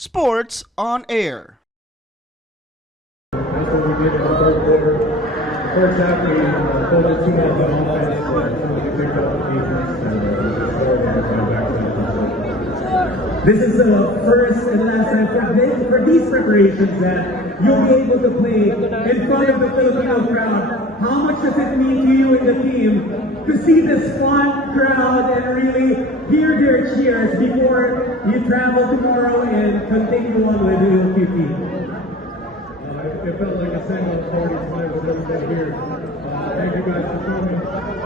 Sports on Air. This is the first and last time for, for these preparations that you'll be able to play in front of the Filipino crowd. How much does it mean to you and the team to see this fun crowd and really hear their cheers before you travel tomorrow continue on with? Uh, it, it felt like a single party tonight with everybody here. Uh, thank you guys for coming.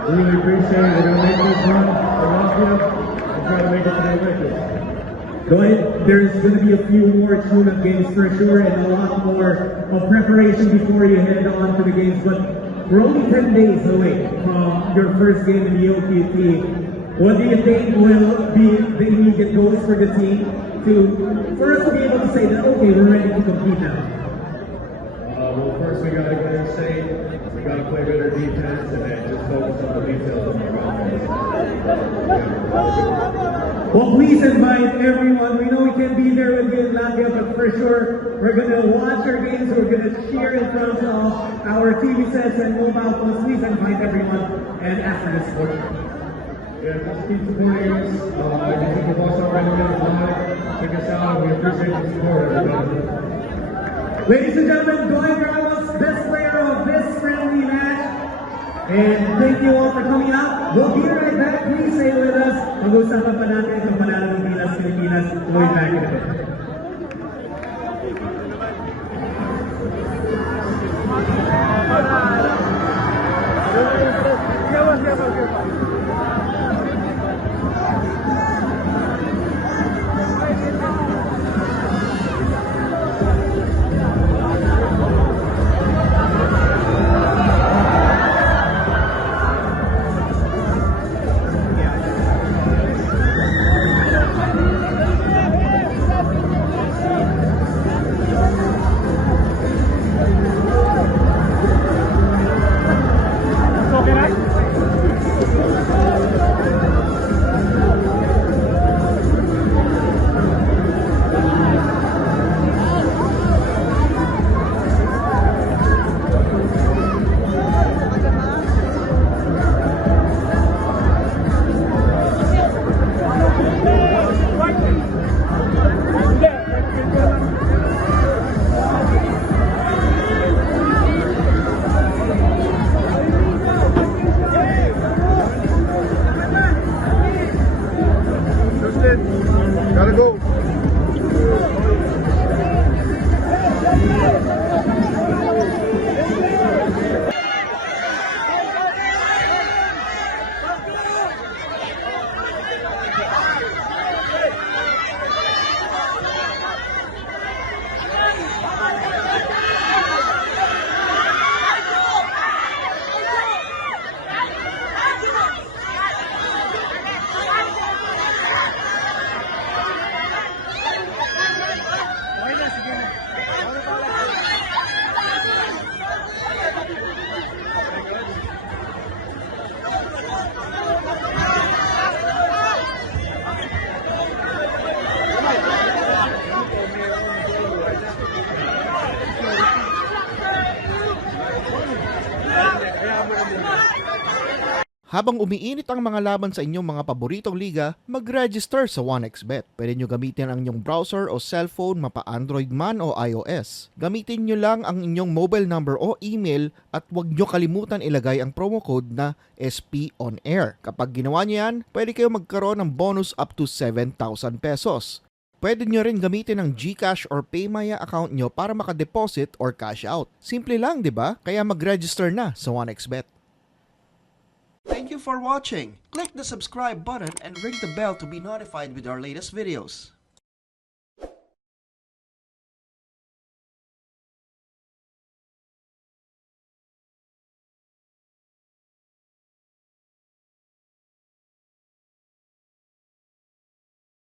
Really appreciate it. We're going to make this run around here and try to make it to the Olympics. Go ahead. There's going to be a few more tune-up games for sure and a lot more of preparation before you head on to the games. But we're only 10 days away from your first game in the OPT. What do you think will be the immediate goals for the team to, for us to be able to say that, okay, we're ready to compete now? Uh, well, first we got to get in shape. We got to play better defense, and then just focus on the details of our offense. Well, please invite everyone. We know we can't be there with you in Latvia, but for sure, we're going to watch our games. We're going to cheer in front of our TV sets and mobile phones. Please invite everyone and after for Uh. Ladies and gentlemen, Dwight Ramos, best player of this friendly match. And thank you all for coming out. We'll be right back. Please stay with us. Mag-usapan pa natin itong panalo Pinas, Pilipinas. We'll be back in a bit. Habang umiinit ang mga laban sa inyong mga paboritong liga, mag-register sa 1xBet. Pwede nyo gamitin ang inyong browser o cellphone mapa Android man o iOS. Gamitin nyo lang ang inyong mobile number o email at huwag nyo kalimutan ilagay ang promo code na SP on air. Kapag ginawa nyo yan, pwede kayo magkaroon ng bonus up to 7,000 pesos. Pwede nyo rin gamitin ang GCash or PayMaya account nyo para makadeposit or cash out. Simple lang, di ba? Kaya mag-register na sa 1xBet. Thank you for watching. Click the subscribe button and ring the bell to be notified with our latest videos.